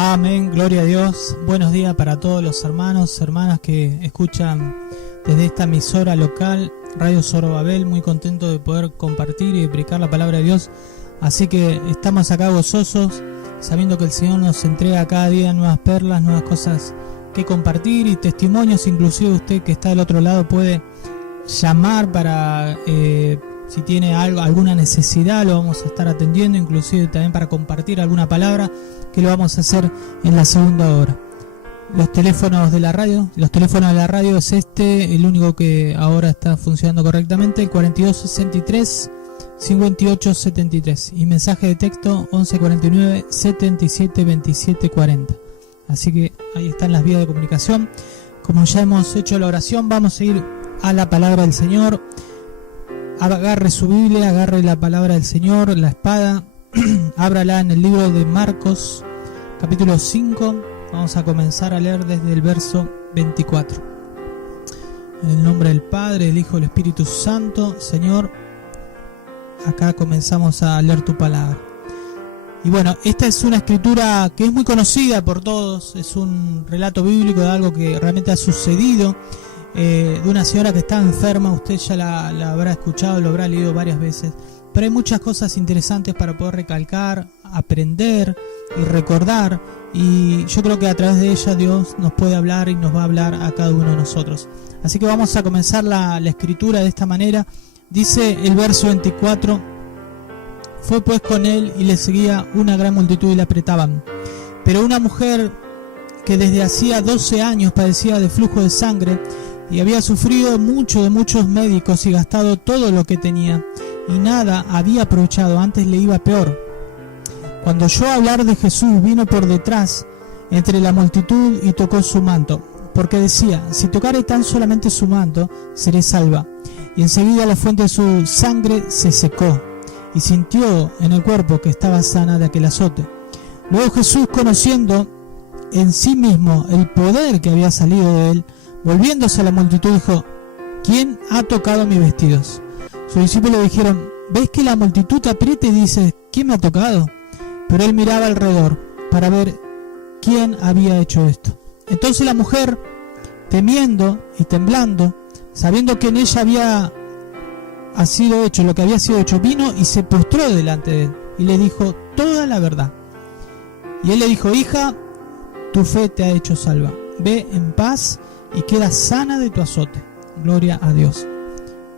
Amén, gloria a Dios. Buenos días para todos los hermanos, hermanas que escuchan desde esta emisora local, Radio Zorobabel. Muy contento de poder compartir y predicar la palabra de Dios. Así que estamos acá gozosos, sabiendo que el Señor nos entrega cada día nuevas perlas, nuevas cosas que compartir y testimonios. Inclusive usted que está del otro lado puede llamar para... si tiene alguna necesidad, lo vamos a estar atendiendo, inclusive también para compartir alguna palabra, que lo vamos a hacer en la segunda hora. Los teléfonos de la radio es el único que ahora está funcionando correctamente, el 4263-5873, y mensaje de texto 1149-772740. Así que ahí están las vías de comunicación. Como ya hemos hecho la oración, vamos a ir a la palabra del Señor. Agarre su Biblia, agarre la palabra del Señor, la espada, ábrala en el libro de Marcos, capítulo 5. Vamos a comenzar a leer desde el verso 24. En el nombre del Padre, del Hijo y del Espíritu Santo. Señor, acá comenzamos a leer tu palabra. Y bueno, esta es una escritura que es muy conocida por todos, es un relato bíblico de algo que realmente ha sucedido. De una señora que estaba enferma, usted ya la habrá escuchado, lo habrá leído varias veces, pero hay muchas cosas interesantes para poder recalcar, aprender y recordar, y yo creo que a través de ella Dios nos puede hablar y nos va a hablar a cada uno de nosotros. Así que vamos a comenzar la escritura de esta manera. Dice el verso 24: fue pues con él y le seguía una gran multitud y le apretaban, pero una mujer que desde hacía 12 años padecía de flujo de sangre y había sufrido mucho de muchos médicos y gastado todo lo que tenía, y nada había aprovechado, antes le iba peor. Cuando oyó hablar de Jesús, vino por detrás entre la multitud y tocó su manto, porque decía: si tocare tan solamente su manto, seré salva. Y enseguida la fuente de su sangre se secó, y sintió en el cuerpo que estaba sana de aquel azote. Luego Jesús, conociendo en sí mismo el poder que había salido de él, volviéndose a la multitud, dijo: ¿quién ha tocado mis vestidos? Sus discípulos dijeron: ¿ves que la multitud te aprieta y dices: ¿quién me ha tocado? Pero él miraba alrededor para ver quién había hecho esto. Entonces la mujer, temiendo y temblando, sabiendo que en ella había sido hecho lo que había sido hecho, vino y se postró delante de él y le dijo toda la verdad. Y él le dijo: hija, tu fe te ha hecho salva. Ve en paz y queda sana de tu azote. Gloria a Dios.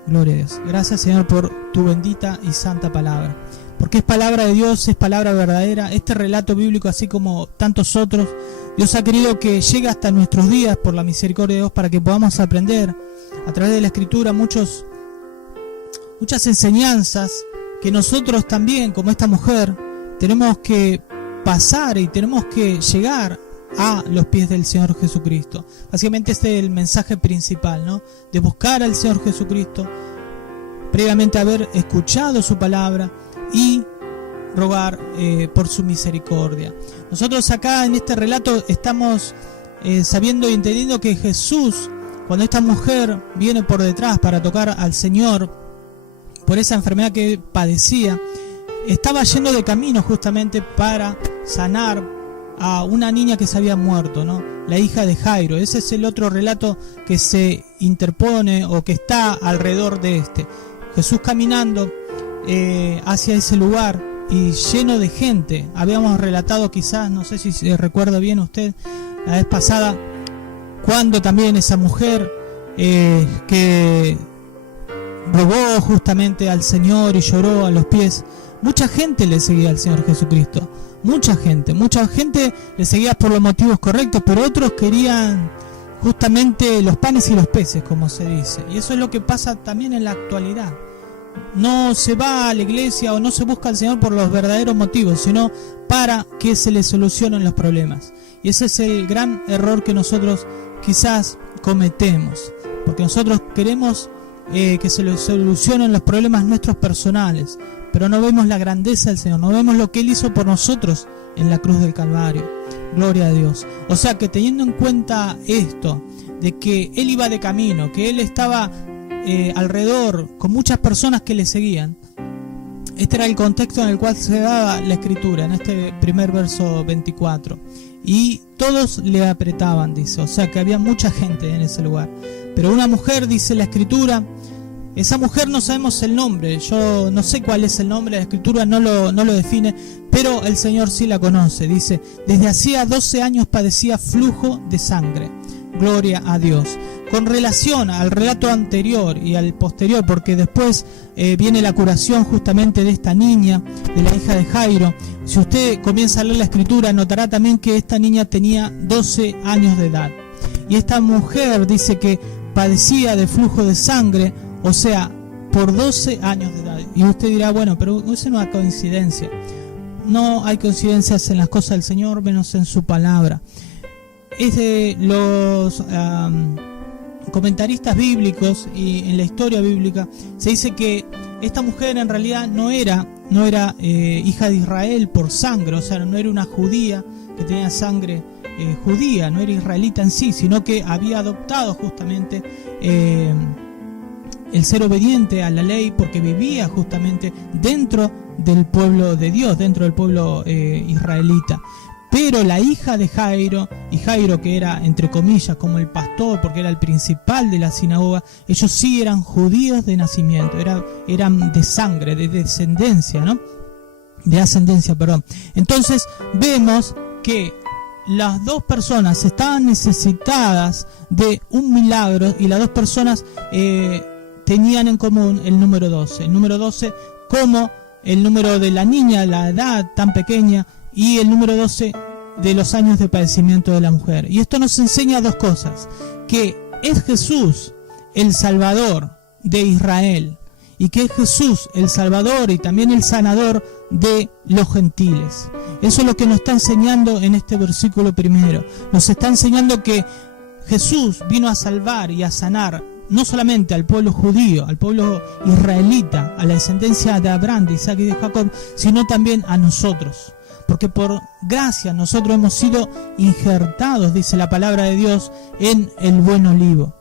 Gloria a Dios. Gracias, Señor, por tu bendita y santa palabra, porque es palabra de Dios, es palabra verdadera. Este relato bíblico, así como tantos otros, Dios ha querido que llegue hasta nuestros días por la misericordia de Dios, para que podamos aprender a través de la Escritura muchas enseñanzas que nosotros también, como esta mujer, tenemos que pasar y tenemos que llegar a los pies del Señor Jesucristo. Básicamente este es el mensaje principal, ¿no? De buscar al Señor Jesucristo, previamente haber escuchado su palabra y rogar por su misericordia. Nosotros acá en este relato estamos sabiendo y entendiendo que Jesús, cuando esta mujer viene por detrás para tocar al Señor por esa enfermedad que padecía, estaba yendo de camino justamente para sanar a una niña que se había muerto, ¿no? La hija de Jairo. Ese es el otro relato que se interpone o que está alrededor de este. Jesús caminando hacia ese lugar y lleno de gente. Habíamos relatado, quizás, no sé si se recuerda bien usted, la vez pasada, cuando también esa mujer que rogó justamente al Señor y lloró a los pies. Mucha gente le seguía al Señor Jesucristo. Mucha gente le seguía por los motivos correctos, pero otros querían justamente los panes y los peces, como se dice. Y eso es lo que pasa también en la actualidad. No se va a la iglesia o no se busca al Señor por los verdaderos motivos, sino para que se le solucionen los problemas. Y ese es el gran error que nosotros quizás cometemos, porque nosotros queremos que se le solucionen los problemas nuestros personales, pero no vemos la grandeza del Señor, no vemos lo que Él hizo por nosotros en la cruz del Calvario. Gloria a Dios. O sea que, teniendo en cuenta esto, de que Él iba de camino, que Él estaba alrededor con muchas personas que le seguían, Este era el contexto en el cual se daba la escritura, en este primer verso 24. Y todos le apretaban, dice, o sea que había mucha gente en ese lugar. Pero una mujer, dice la escritura, esa mujer no sabemos el nombre, yo no sé cuál es el nombre, la escritura no lo define, pero el Señor sí la conoce. Dice, desde hacía 12 años padecía flujo de sangre. Gloria a Dios. Con relación al relato anterior y al posterior, porque después viene la curación justamente de esta niña, de la hija de Jairo. Si usted comienza a leer la escritura, notará también que esta niña tenía 12 años de edad. Y esta mujer dice que padecía de flujo de sangre, o sea, por 12 años de edad. Y usted dirá, bueno, pero eso no es una coincidencia. No hay coincidencias en las cosas del Señor, menos en su palabra. Es de los comentaristas bíblicos y en la historia bíblica se dice que esta mujer en realidad no era hija de Israel por sangre, o sea, no era una judía que tenía sangre judía, no era israelita en sí, sino que había adoptado justamente el ser obediente a la ley porque vivía justamente dentro del pueblo de Dios, dentro del pueblo israelita. Pero la hija de Jairo, y Jairo que era entre comillas como el pastor porque era el principal de la sinagoga, ellos sí eran judíos de nacimiento, eran de sangre, de descendencia, ¿no? De ascendencia, perdón. Entonces vemos que las dos personas estaban necesitadas de un milagro y las dos personas tenían en común el número 12. El número 12 como el número de la niña, la edad tan pequeña, y el número 12 de los años de padecimiento de la mujer. Y esto nos enseña dos cosas: que es Jesús el Salvador de Israel, y que es Jesús el Salvador y también el sanador de los gentiles. Eso es lo que nos está enseñando en este versículo primero. Nos está enseñando que Jesús vino a salvar y a sanar no solamente al pueblo judío, al pueblo israelita, a la descendencia de Abraham, de Isaac y de Jacob, sino también a nosotros. Porque por gracia nosotros hemos sido injertados, dice la palabra de Dios, en el buen olivo.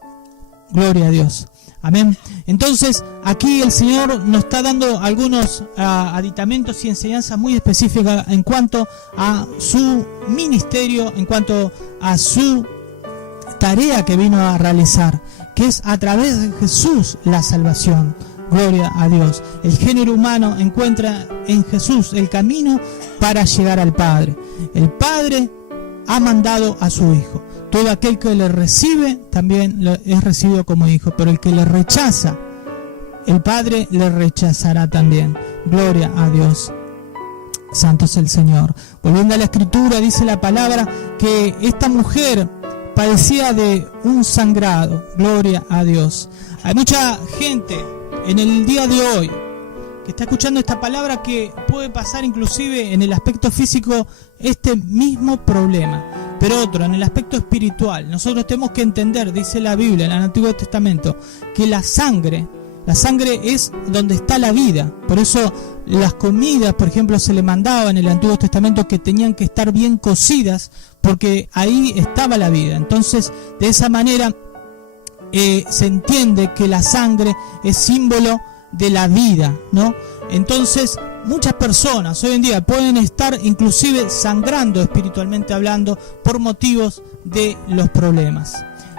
Gloria a Dios. Amén. Entonces, aquí el Señor nos está dando algunos aditamentos y enseñanzas muy específicas en cuanto a su ministerio, en cuanto a su tarea que vino a realizar, que es a través de Jesús la salvación. Gloria a Dios. El género humano encuentra en Jesús el camino para llegar al Padre. El Padre ha mandado a su Hijo. Todo aquel que le recibe también es recibido como hijo, pero el que le rechaza, el Padre le rechazará también. Gloria a Dios. Santo es el Señor. Volviendo a la Escritura, dice la palabra que esta mujer padecía de un sangrado. Gloria a Dios. Hay mucha gente en el día de hoy que está escuchando esta palabra que puede pasar inclusive en el aspecto físico este mismo problema, pero otro, en el aspecto espiritual. Nosotros tenemos que entender, dice la Biblia en el Antiguo Testamento, que la sangre es donde está la vida. Por eso las comidas, por ejemplo, se le mandaba en el Antiguo Testamento que tenían que estar bien cocidas porque ahí estaba la vida. Entonces, de esa manera se entiende que la sangre es símbolo de la vida, ¿no? Entonces, muchas personas hoy en día pueden estar inclusive sangrando espiritualmente hablando por motivos de los problemas.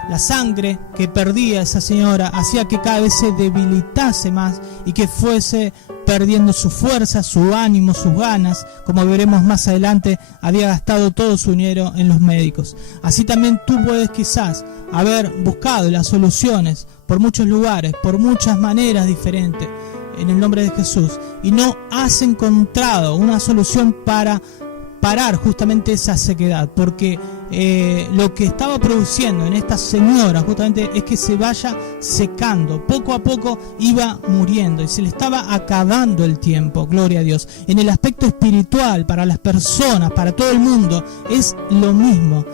La sangre que perdía esa señora hacía que cada vez se debilitase más y que fuese perdiendo su fuerza, su ánimo, sus ganas. Como veremos más adelante, había gastado todo su dinero en los médicos. Así también tú puedes quizás haber buscado las soluciones por muchos lugares, por muchas maneras diferentes, en el nombre de Jesús, y no has encontrado una solución para parar justamente esa sequedad, porque lo que estaba produciendo en esta señora justamente es que se vaya secando, poco a poco iba muriendo y se le estaba acabando el tiempo. Gloria a Dios. En el aspecto espiritual, para las personas, para todo el mundo, es lo mismo,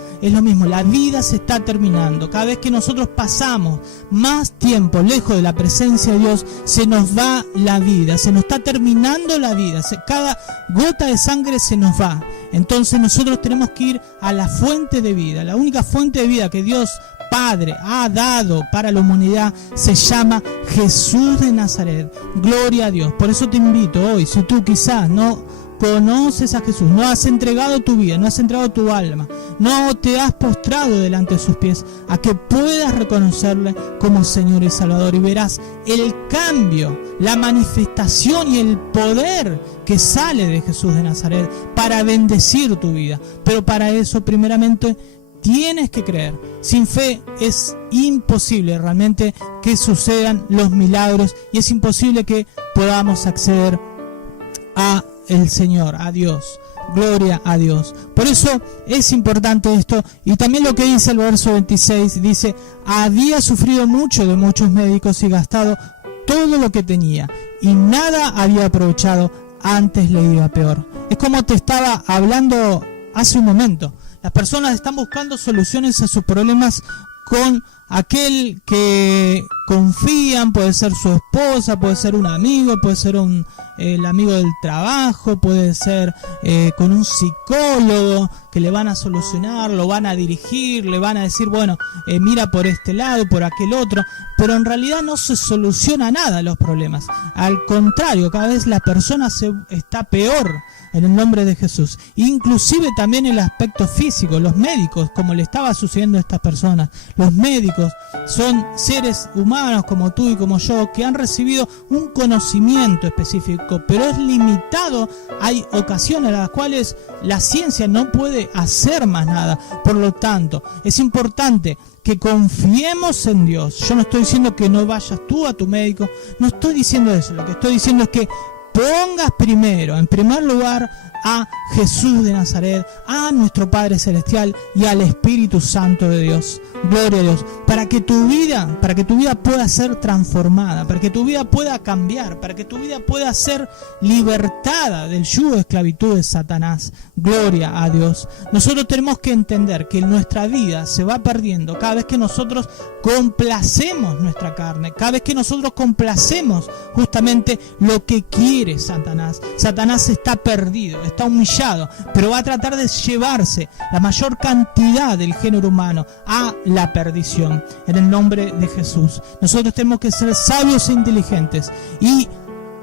la vida se está terminando. Cada vez que nosotros pasamos más tiempo lejos de la presencia de Dios, se nos va la vida, se nos está terminando la vida, cada gota de sangre se nos va. Entonces nosotros tenemos que ir a la fuente de vida. La única fuente de vida que Dios Padre ha dado para la humanidad se llama Jesús de Nazaret. Gloria a Dios. Por eso te invito hoy, si tú quizás no conoces a Jesús, no has entregado tu vida, no has entregado tu alma, no te has postrado delante de sus pies, a que puedas reconocerle como Señor y Salvador, y verás el cambio, la manifestación y el poder que sale de Jesús de Nazaret para bendecir tu vida. Pero para eso primeramente tienes que creer. Sin fe es imposible realmente que sucedan los milagros, y es imposible que podamos acceder a el Señor, a Dios. Gloria a Dios. Por eso es importante esto. Y también lo que dice el verso 26, dice: había sufrido mucho de muchos médicos y gastado todo lo que tenía, y nada había aprovechado, antes le iba peor. Es como te estaba hablando hace un momento. Las personas están buscando soluciones a sus problemas con aquel que confían. Puede ser su esposa, puede ser un amigo, puede ser el amigo del trabajo, puede ser con un psicólogo que le van a solucionar, lo van a dirigir, le van a decir, bueno, mira por este lado, por aquel otro, pero en realidad no se soluciona nada los problemas. Al contrario, cada vez la persona está peor en el nombre de Jesús. Inclusive también el aspecto físico, los médicos, como le estaba sucediendo a estas personas. Los médicos son seres humanos como tú y como yo, que han recibido un conocimiento específico, pero es limitado. Hay ocasiones en las cuales la ciencia no puede hacer más nada. Por lo tanto, es importante que confiemos en Dios. Yo no estoy diciendo que no vayas tú a tu médico, no estoy diciendo eso. Lo que estoy diciendo es que pongas primero, en primer lugar, a Jesús de Nazaret, a nuestro Padre Celestial y al Espíritu Santo de Dios. Gloria a Dios. Para que tu vida pueda ser transformada, para que tu vida pueda cambiar, para que tu vida pueda ser libertada del yugo de esclavitud de Satanás. Gloria a Dios. Nosotros tenemos que entender que nuestra vida se va perdiendo cada vez que nosotros complacemos nuestra carne, cada vez que nosotros complacemos justamente lo que quiere Satanás. Satanás está perdido, está humillado, pero va a tratar de llevarse la mayor cantidad del género humano a la perdición. En el nombre de Jesús, nosotros tenemos que ser sabios e inteligentes y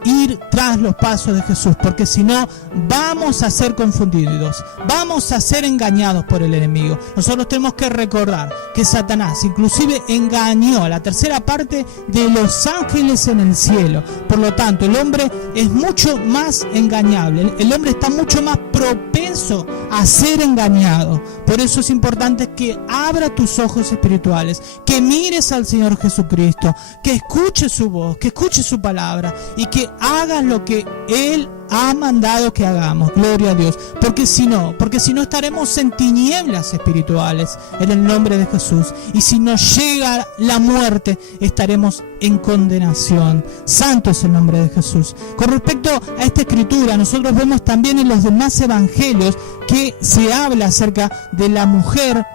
ir tras los pasos de Jesús, porque si no vamos a ser confundidos, vamos a ser engañados por el enemigo. Nosotros tenemos que recordar que Satanás inclusive engañó a la tercera parte de los ángeles en el cielo. Por lo tanto, el hombre es mucho más engañable, el hombre está mucho más propenso a ser engañado. Por eso es importante que abra tus ojos espirituales, que mires al Señor Jesucristo, que escuches su voz, que escuches su palabra y que hagas lo que Él ha mandado que hagamos. Gloria a Dios. Porque si no estaremos en tinieblas espirituales en el nombre de Jesús. Y si nos llega la muerte, estaremos en condenación. Santo es el nombre de Jesús. Con respecto a esta escritura, nosotros vemos también en los demás evangelios que se habla acerca de la mujer,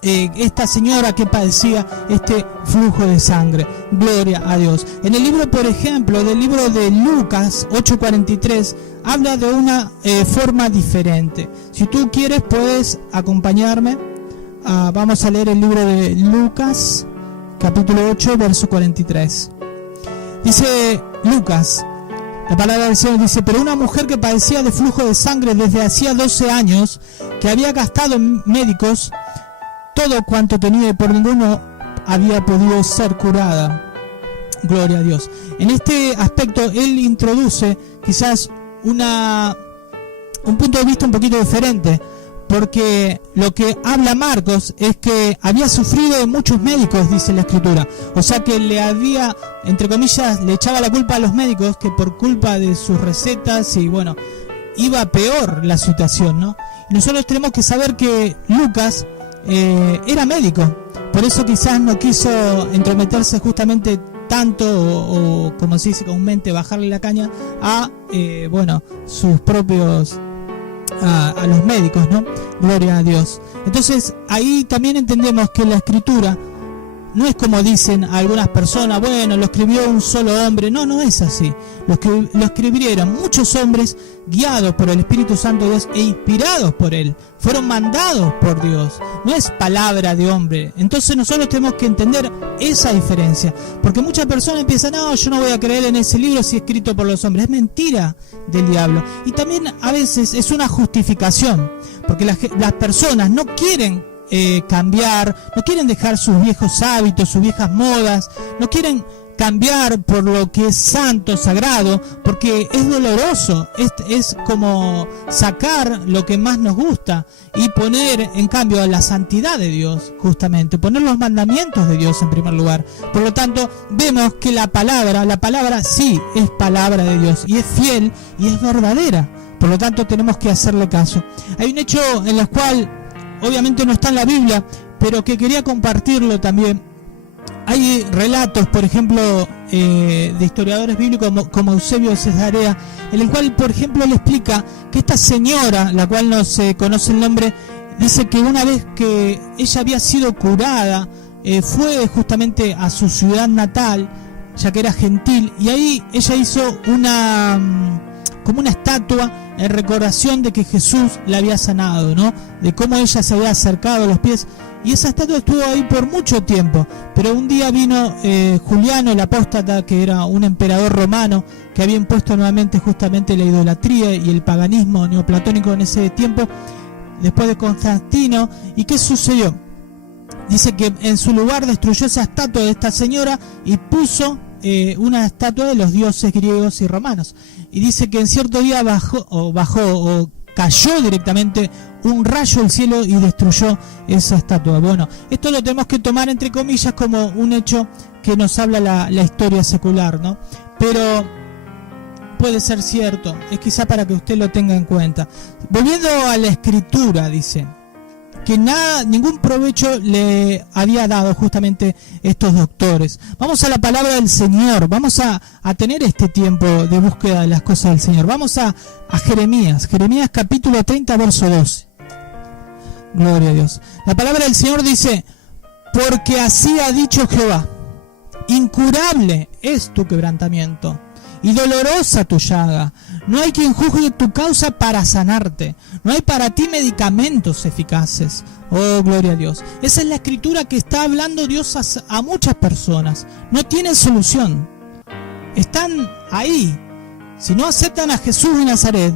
esta señora que padecía este flujo de sangre. Gloria a Dios. En el libro, por ejemplo, del libro de Lucas 8:43, habla de una forma diferente. Si tú quieres, puedes acompañarme. Vamos a leer el libro de Lucas, capítulo 8, verso 43. Dice Lucas, la palabra del Señor dice: pero una mujer que padecía de flujo de sangre desde hacía 12 años, que había gastado en médicos todo cuanto tenía y por ninguno había podido ser curada. Gloria a Dios. En este aspecto él introduce quizás un punto de vista un poquito diferente, porque lo que habla Marcos es que había sufrido de muchos médicos, dice la Escritura. O sea que le había, entre comillas, le echaba la culpa a los médicos, que por culpa de sus recetas y bueno, iba peor la situación, ¿no? Y nosotros tenemos que saber que Lucas era médico, por eso quizás no quiso entrometerse justamente tanto o como se dice comúnmente, bajarle la caña a sus propios a los médicos, ¿no? Gloria a Dios. Entonces ahí también entendemos que la Escritura no es como dicen algunas personas, bueno, lo escribió un solo hombre. No, no es así. Lo escribieron muchos hombres guiados por el Espíritu Santo de Dios e inspirados por Él. Fueron mandados por Dios. No es palabra de hombre. Entonces nosotros tenemos que entender esa diferencia. Porque muchas personas piensan, no, yo no voy a creer en ese libro si es escrito por los hombres. Es mentira del diablo. Y también a veces es una justificación. Porque las personas no quieren cambiar, no quieren dejar sus viejos hábitos, sus viejas modas, no quieren cambiar por lo que es santo, sagrado, porque es doloroso, es como sacar lo que más nos gusta y poner en cambio la santidad de Dios, justamente, poner los mandamientos de Dios en primer lugar. Por lo tanto, vemos que la palabra sí es palabra de Dios y es fiel y es verdadera. Por lo tanto, tenemos que hacerle caso. Hay un hecho en el cual obviamente no está en la Biblia, pero que quería compartirlo también. Hay relatos, por ejemplo, de historiadores bíblicos como Eusebio de Cesarea, en el cual, por ejemplo, le explica que esta señora, la cual no se conoce el nombre, dice que una vez que ella había sido curada, fue justamente a su ciudad natal, ya que era gentil, y ahí ella hizo como una estatua en recordación de que Jesús la había sanado, ¿no? De cómo ella se había acercado a los pies. Y esa estatua estuvo ahí por mucho tiempo. Pero un día vino Juliano el apóstata, que era un emperador romano, que había impuesto nuevamente justamente la idolatría y el paganismo neoplatónico en ese tiempo, después de Constantino. ¿Y qué sucedió? Dice que en su lugar destruyó esa estatua de esta señora y puso una estatua de los dioses griegos y romanos. Y dice que en cierto día cayó directamente un rayo del cielo y destruyó esa estatua. Bueno, esto lo tenemos que tomar entre comillas como un hecho que nos habla la historia secular, ¿no? Pero puede ser cierto, es quizá para que usted lo tenga en cuenta. Volviendo a la escritura, dice que ningún provecho le había dado justamente estos doctores. Vamos a la palabra del Señor, vamos a tener este tiempo de búsqueda de las cosas del Señor. Vamos a Jeremías capítulo 30, verso 12. Gloria a Dios. La palabra del Señor dice: porque así ha dicho Jehová, incurable es tu quebrantamiento y dolorosa tu llaga. No hay quien juzgue tu causa para sanarte. No hay para ti medicamentos eficaces. Oh, gloria a Dios. Esa es la escritura que está hablando Dios a muchas personas. No tienen solución. Están ahí. Si no aceptan a Jesús de Nazaret,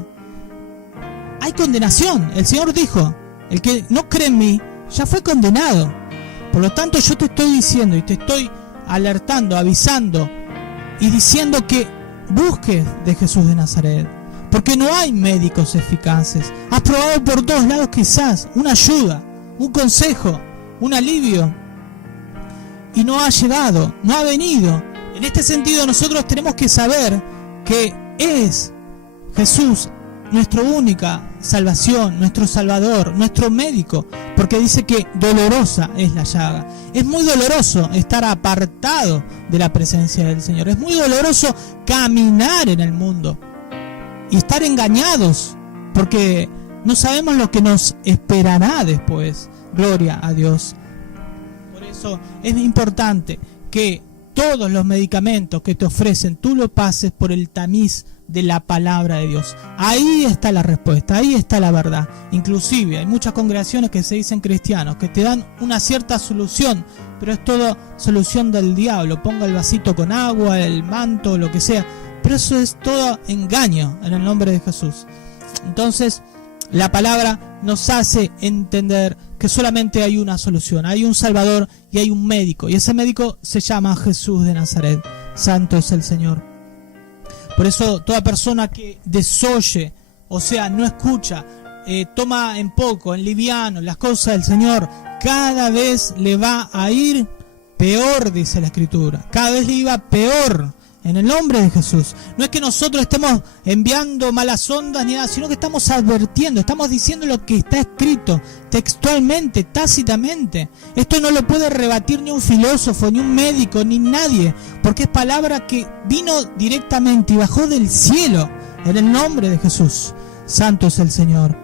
hay condenación. El Señor dijo: el que no cree en mí ya fue condenado. Por lo tanto, yo te estoy diciendo y te estoy alertando, avisando y diciendo que busques de Jesús de Nazaret, porque no hay médicos eficaces. Has probado por todos lados quizás una ayuda, un consejo, un alivio, y no ha llegado, no ha venido. En este sentido, nosotros tenemos que saber que es Jesús nuestra única salvación, nuestro Salvador, nuestro médico, porque dice que dolorosa es la llaga. Es muy doloroso estar apartado de la presencia del Señor. Es muy doloroso caminar en el mundo y estar engañados, porque no sabemos lo que nos esperará después. Gloria a Dios. Por eso es importante que todos los medicamentos que te ofrecen, tú lo pases por el tamiz de la palabra de Dios. Ahí está la respuesta, ahí está la verdad. Inclusive hay muchas congregaciones que se dicen cristianos, que te dan una cierta solución, pero es todo solución del diablo. Ponga el vasito con agua, el manto, lo que sea, pero eso es todo engaño en el nombre de Jesús. Entonces, la palabra nos hace entender que solamente hay una solución, hay un Salvador y hay un médico, y ese médico se llama Jesús de Nazaret. Santo es el Señor. Por eso toda persona que desoye, o sea, no escucha, toma en poco, en liviano las cosas del Señor, cada vez le va a ir peor, dice la Escritura. Cada vez le iba peor. En el nombre de Jesús. No es que nosotros estemos enviando malas ondas ni nada, sino que estamos advirtiendo, estamos diciendo lo que está escrito textualmente, tácitamente. Esto no lo puede rebatir ni un filósofo, ni un médico, ni nadie, porque es palabra que vino directamente y bajó del cielo en el nombre de Jesús. Santo es el Señor.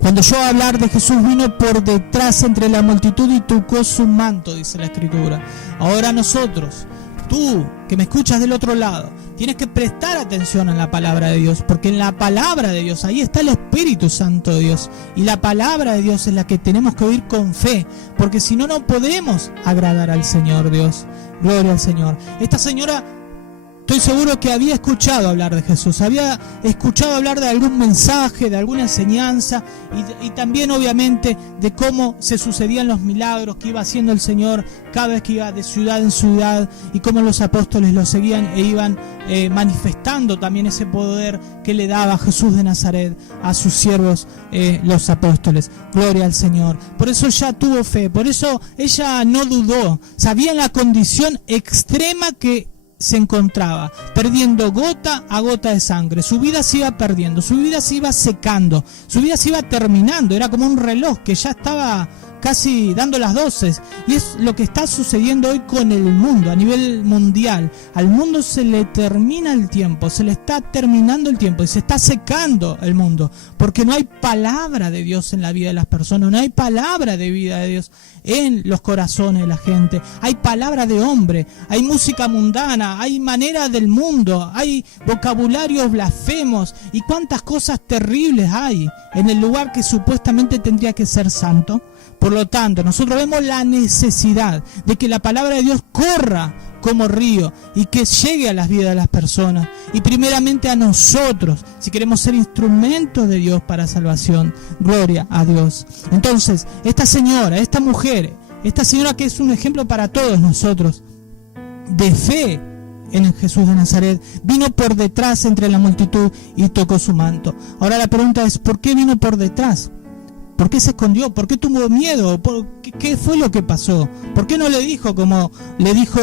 Cuando yo hablar de Jesús, vino por detrás entre la multitud y tocó su manto, dice la Escritura. Ahora nosotros, tú que me escuchas del otro lado, tienes que prestar atención a la palabra de Dios, porque en la palabra de Dios, ahí está el Espíritu Santo de Dios, y la palabra de Dios es la que tenemos que oír con fe, porque si no, no podemos agradar al Señor Dios. Gloria al Señor. Esta señora, estoy seguro que había escuchado hablar de Jesús, había escuchado hablar de algún mensaje, de alguna enseñanza, y también obviamente de cómo se sucedían los milagros que iba haciendo el Señor cada vez que iba de ciudad en ciudad, y cómo los apóstoles lo seguían e iban manifestando también ese poder que le daba Jesús de Nazaret a sus siervos, los apóstoles. Gloria al Señor. Por eso ella tuvo fe, por eso ella no dudó, sabía la condición extrema que se encontraba, perdiendo gota a gota de sangre. Su vida se iba perdiendo, su vida se iba secando, su vida se iba terminando. Era como un reloj que ya estaba casi dando las 12, y es lo que está sucediendo hoy con el mundo, a nivel mundial. Al mundo se le termina el tiempo, se le está terminando el tiempo y se está secando el mundo, porque no hay palabra de Dios en la vida de las personas, no hay palabra de vida de Dios en los corazones de la gente. Hay palabra de hombre, hay música mundana, hay manera del mundo, hay vocabularios blasfemos, y cuántas cosas terribles hay en el lugar que supuestamente tendría que ser santo. Por lo tanto, nosotros vemos la necesidad de que la palabra de Dios corra como río y que llegue a las vidas de las personas, y primeramente a nosotros, si queremos ser instrumentos de Dios para salvación. Gloria a Dios. Entonces, esta señora, esta mujer, esta señora que es un ejemplo para todos nosotros de fe en Jesús de Nazaret, vino por detrás entre la multitud y tocó su manto. Ahora la pregunta es, ¿por qué vino por detrás? ¿Por qué se escondió? ¿Por qué tuvo miedo? ¿Qué fue lo que pasó? ¿Por qué no le dijo, como le dijo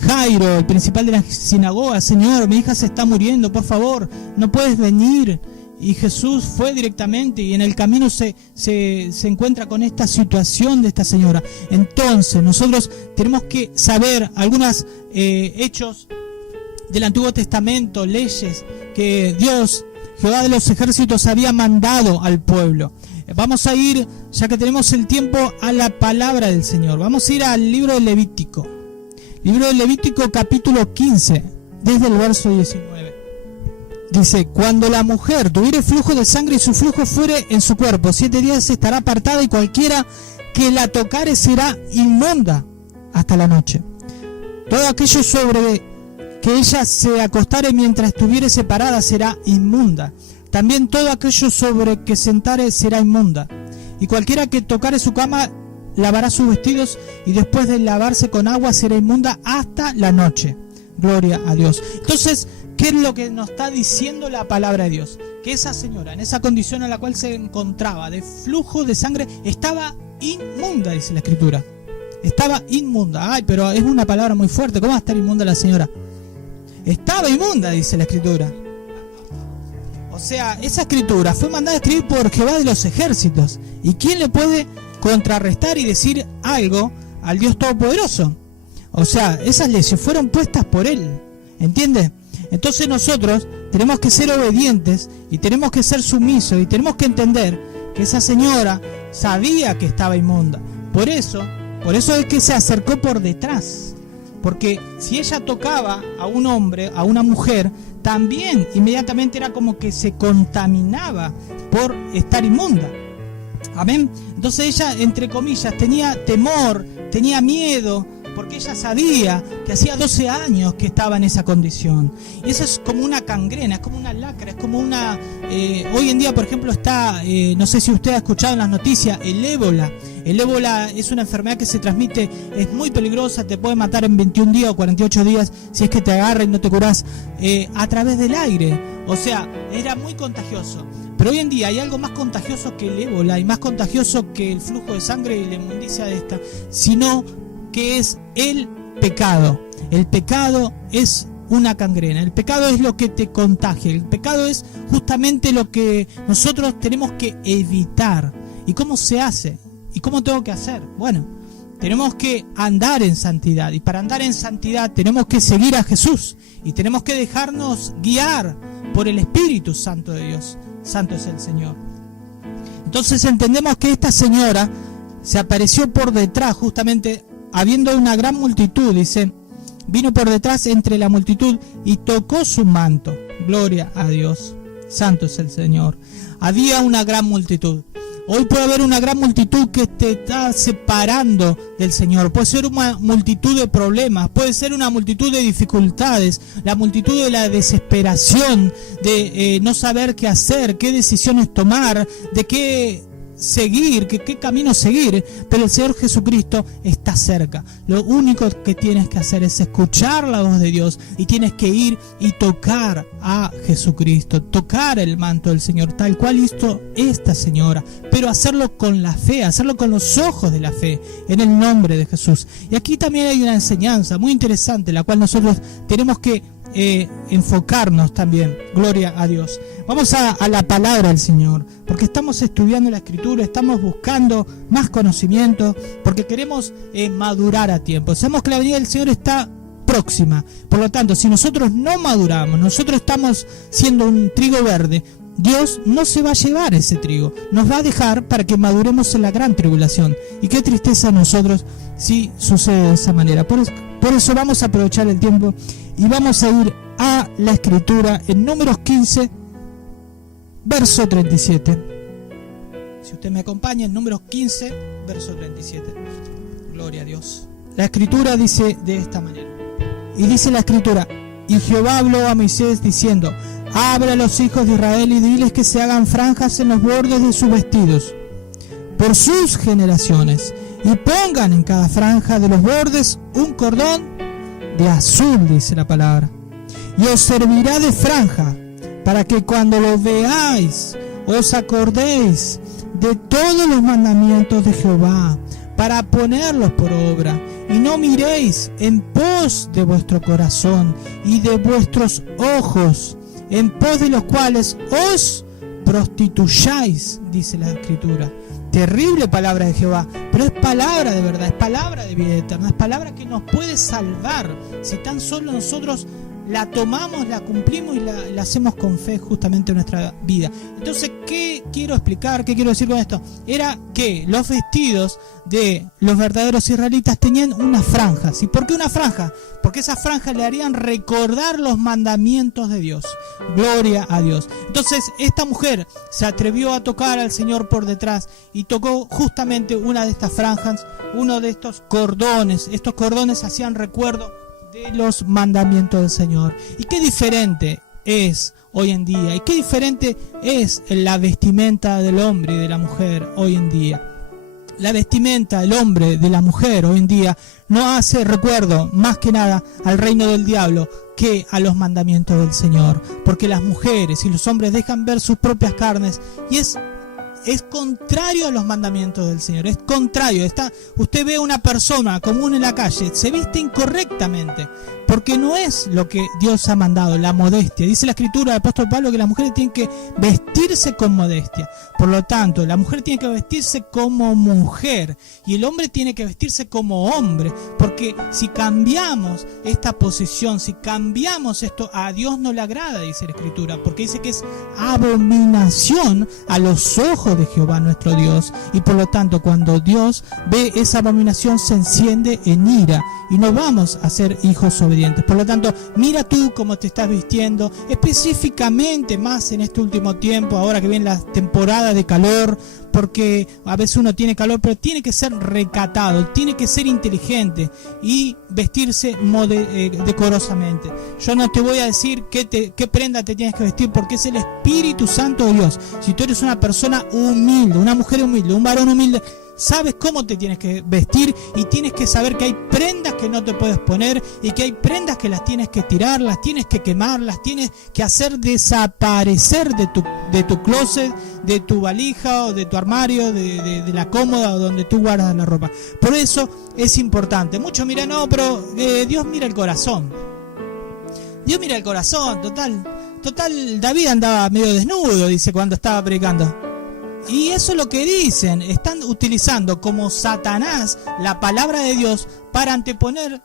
Jairo, el principal de la sinagoga: Señor, mi hija se está muriendo, por favor, no puedes venir? Y Jesús fue directamente, y en el camino se encuentra con esta situación de esta señora. Entonces nosotros tenemos que saber algunos hechos del Antiguo Testamento, leyes que Dios, Jehová de los ejércitos, había mandado al pueblo. Vamos a ir, ya que tenemos el tiempo, a la palabra del Señor. Vamos a ir al libro de Levítico. Libro de Levítico, capítulo 15, desde el verso 19. Dice: cuando la mujer tuviere flujo de sangre y su flujo fuere en su cuerpo, 7 días estará apartada, y cualquiera que la tocare será inmunda hasta la noche. Todo aquello sobre que ella se acostare mientras estuviere separada será inmunda. También todo aquello sobre que sentare será inmunda. Y cualquiera que tocare su cama lavará sus vestidos, y después de lavarse con agua será inmunda hasta la noche. Gloria a Dios. Entonces, ¿qué es lo que nos está diciendo la palabra de Dios? Que esa señora, en esa condición en la cual se encontraba, de flujo de sangre, estaba inmunda, dice la Escritura. Estaba inmunda. Ay, pero es una palabra muy fuerte. ¿Cómo va a estar inmunda la señora? Estaba inmunda, dice la Escritura. O sea, esa Escritura fue mandada a escribir por Jehová de los ejércitos. ¿Y quién le puede contrarrestar y decir algo al Dios Todopoderoso? O sea, esas leyes fueron puestas por Él. ¿Entiendes? Entonces nosotros tenemos que ser obedientes y tenemos que ser sumisos, y tenemos que entender que esa señora sabía que estaba inmunda. Por eso es que se acercó por detrás. Porque si ella tocaba a un hombre, a una mujer, también inmediatamente era como que se contaminaba por estar inmunda. Amén. Entonces ella, entre comillas, tenía temor, tenía miedo, porque ella sabía que hacía 12 años que estaba en esa condición. Y eso es como una cangrena, es como una lacra, es como una... hoy en día, por ejemplo, está, no sé si usted ha escuchado en las noticias, el ébola. El ébola es una enfermedad que se transmite, es muy peligrosa, te puede matar en 21 días o 48 días si es que te agarra y no te curás, a través del aire. O sea, era muy contagioso. Pero hoy en día hay algo más contagioso que el ébola y más contagioso que el flujo de sangre y la inmundicia de esta, sino que es el pecado. El pecado es una cangrena, el pecado es lo que te contagia, el pecado es justamente lo que nosotros tenemos que evitar. ¿Y cómo se hace? ¿Y cómo tengo que hacer? Bueno, tenemos que andar en santidad, y para andar en santidad tenemos que seguir a Jesús y tenemos que dejarnos guiar por el Espíritu Santo de Dios. Santo es el Señor. Entonces entendemos que esta señora se apareció por detrás, justamente habiendo una gran multitud, dice, vino por detrás entre la multitud y tocó su manto. Gloria a Dios. Santo es el Señor. Había una gran multitud. Hoy puede haber una gran multitud que te está separando del Señor. Puede ser una multitud de problemas, puede ser una multitud de dificultades, la multitud de la desesperación, de no saber qué hacer, qué decisiones tomar, de qué seguir, qué camino seguir. Pero el Señor Jesucristo está cerca. Lo único que tienes que hacer es escuchar la voz de Dios y tienes que ir y tocar a Jesucristo, tocar el manto del Señor, tal cual hizo esta señora, pero hacerlo con la fe, hacerlo con los ojos de la fe, en el nombre de Jesús. Y aquí también hay una enseñanza muy interesante, la cual nosotros tenemos que enfocarnos también. Gloria a Dios. Vamos a la palabra del Señor, porque estamos estudiando la Escritura, estamos buscando más conocimiento, porque queremos madurar a tiempo. Sabemos que la venida del Señor está próxima. Por lo tanto, si nosotros no maduramos, nosotros estamos siendo un trigo verde, Dios no se va a llevar ese trigo, nos va a dejar para que maduremos en la gran tribulación. Y qué tristeza a nosotros si sucede de esa manera. Por eso vamos a aprovechar el tiempo y vamos a ir a la Escritura en Números 15, verso 37. Si usted me acompaña en Números 15, verso 37. Gloria a Dios. La Escritura dice de esta manera. Y dice la Escritura: y Jehová habló a Moisés diciendo: habla a los hijos de Israel y diles que se hagan franjas en los bordes de sus vestidos, por sus generaciones, y pongan en cada franja de los bordes un cordón de azul, dice la palabra, y os servirá de franja, para que cuando lo veáis os acordéis de todos los mandamientos de Jehová, para ponerlos por obra, y no miréis en pos de vuestro corazón y de vuestros ojos, en pos de los cuales os prostituyáis, dice la Escritura. Terrible palabra de Jehová, pero es palabra de verdad, es palabra de vida eterna, es palabra que nos puede salvar si tan solo nosotros la tomamos, la cumplimos y la hacemos con fe justamente en nuestra vida. Entonces, ¿qué quiero explicar? ¿Qué quiero decir con esto? Era que los vestidos de los verdaderos israelitas tenían unas franjas. ¿Y por qué una franja? Porque esas franjas le harían recordar los mandamientos de Dios. Gloria a Dios. Entonces, esta mujer se atrevió a tocar al Señor por detrás y tocó justamente una de estas franjas, uno de estos cordones. Estos cordones hacían recuerdo de los mandamientos del Señor. Y qué diferente es hoy en día, y qué diferente es la vestimenta del hombre y de la mujer hoy en día. La vestimenta del hombre, de la mujer hoy en día no hace recuerdo más que nada al reino del diablo que a los mandamientos del Señor, porque las mujeres y los hombres dejan ver sus propias carnes y es contrario a los mandamientos del Señor, es contrario. Usted ve a una persona común en la calle, se viste incorrectamente, porque no es lo que Dios ha mandado, la modestia. Dice la Escritura del apóstol Pablo que las mujeres tienen que vestirse con modestia. Por lo tanto, la mujer tiene que vestirse como mujer y el hombre tiene que vestirse como hombre, porque si cambiamos esta posición, si cambiamos esto, a Dios no le agrada, dice la Escritura, porque dice que es abominación a los ojos de Jehová nuestro Dios. Y por lo tanto, cuando Dios ve esa abominación, se enciende en ira y no vamos a ser hijos obedientes. Por lo tanto, mira tú cómo te estás vistiendo, específicamente más en este último tiempo, ahora que viene la temporada de calor, porque a veces uno tiene calor, pero tiene que ser recatado, tiene que ser inteligente y vestirse decorosamente. Yo no te voy a decir qué prenda te tienes que vestir, porque es el Espíritu Santo de Dios. Si tú eres una persona humilde, una mujer humilde, un varón humilde, sabes cómo te tienes que vestir y tienes que saber que hay prendas que no te puedes poner y que hay prendas que las tienes que tirar, las tienes que quemar, las tienes que hacer desaparecer de tu closet, de tu valija o de tu armario, de la cómoda o donde tú guardas la ropa. Por eso es importante. Muchos miran, no, pero Dios mira el corazón. Dios mira el corazón, total, David andaba medio desnudo, dice, cuando estaba predicando. Y eso es lo que dicen, están utilizando como Satanás la palabra de Dios para anteponer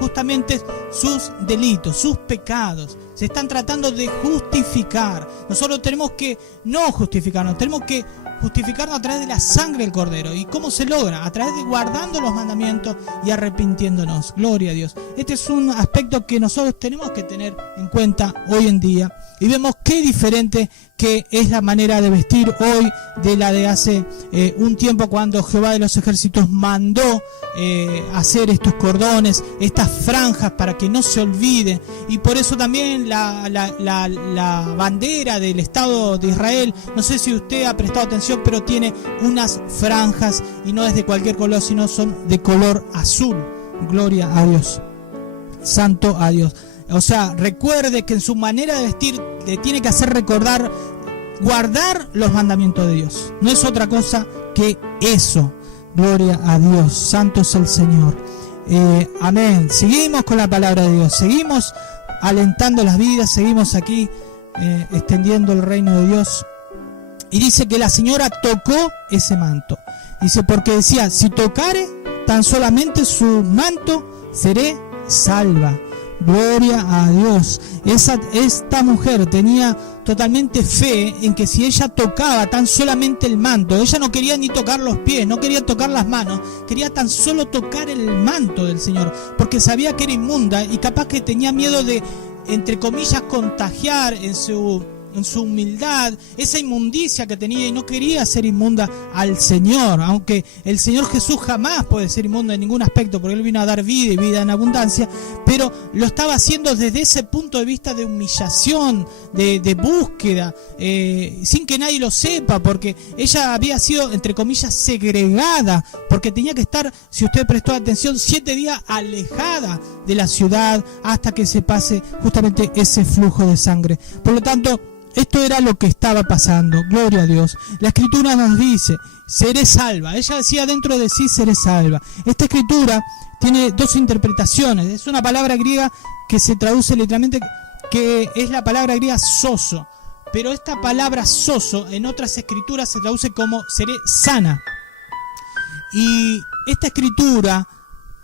justamente sus delitos, sus pecados. Se están tratando de justificar. Nosotros tenemos que no justificarnos, tenemos que justificarnos a través de la sangre del Cordero. ¿Y cómo se logra? A través de guardando los mandamientos y arrepintiéndonos. Gloria a Dios. Este es un aspecto que nosotros tenemos que tener en cuenta hoy en día. Y vemos qué diferente que es la manera de vestir hoy de la de hace un tiempo, cuando Jehová de los ejércitos mandó hacer estos cordones, estas franjas, para que no se olvide. Y por eso también la bandera del Estado de Israel, no sé si usted ha prestado atención, pero tiene unas franjas y no es de cualquier color, sino son de color azul. Gloria a Dios. Santo a Dios. O sea, recuerde que en su manera de vestir le tiene que hacer recordar, guardar los mandamientos de Dios. No es otra cosa que eso. Gloria a Dios. Santo es el Señor. Amén. Seguimos con la palabra de Dios. Seguimos alentando las vidas. Seguimos aquí extendiendo el reino de Dios. Y dice que la señora tocó ese manto. Dice, porque decía, si tocare tan solamente su manto, seré salva. Gloria a Dios. Esta mujer tenía totalmente fe en que si ella tocaba tan solamente el manto, ella no quería ni tocar los pies, no quería tocar las manos, quería tan solo tocar el manto del Señor, porque sabía que era inmunda y capaz que tenía miedo de, entre comillas, contagiar en su humildad esa inmundicia que tenía, y no quería ser inmunda al Señor, aunque el Señor Jesús jamás puede ser inmundo en ningún aspecto, porque Él vino a dar vida y vida en abundancia, pero lo estaba haciendo desde ese punto de vista de humillación, de búsqueda, sin que nadie lo sepa, porque ella había sido, entre comillas, segregada, porque tenía que estar, si usted prestó atención, 7 días alejada de la ciudad hasta que se pase justamente ese flujo de sangre. Por lo tanto, esto era lo que estaba pasando. Gloria a Dios. La escritura nos dice, seré salva. Ella decía dentro de sí, seré salva. Esta escritura tiene dos interpretaciones. Es una palabra griega que se traduce literalmente, que es la palabra griega soso. Pero esta palabra soso en otras escrituras se traduce como seré sana. Y esta escritura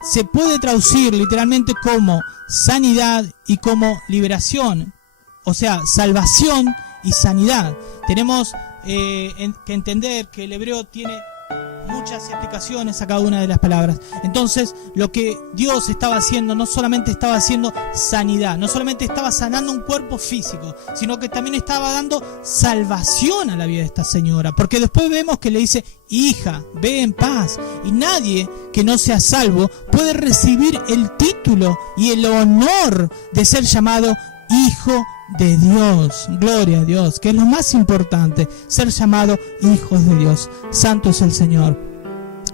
se puede traducir literalmente como sanidad y como liberación. O sea, salvación y sanidad. Tenemos que entender que el hebreo tiene muchas explicaciones a cada una de las palabras. Entonces, lo que Dios estaba haciendo, no solamente estaba haciendo sanidad, no solamente estaba sanando un cuerpo físico, sino que también estaba dando salvación a la vida de esta señora. Porque después vemos que le dice, hija, ve en paz. Y nadie que no sea salvo puede recibir el título y el honor de ser llamado hijo de Dios. Gloria a Dios, que es lo más importante, ser llamado hijos de Dios. Santo es el Señor.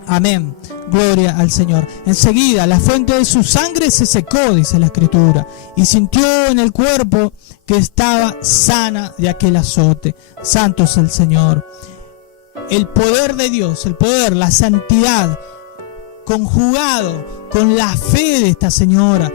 Amén. Gloria al Señor. Enseguida la fuente de su sangre se secó, dice la escritura, y sintió en el cuerpo que estaba sana de aquel azote. Santo es el Señor. El poder de Dios, el poder, la santidad, conjugado con la fe de esta señora,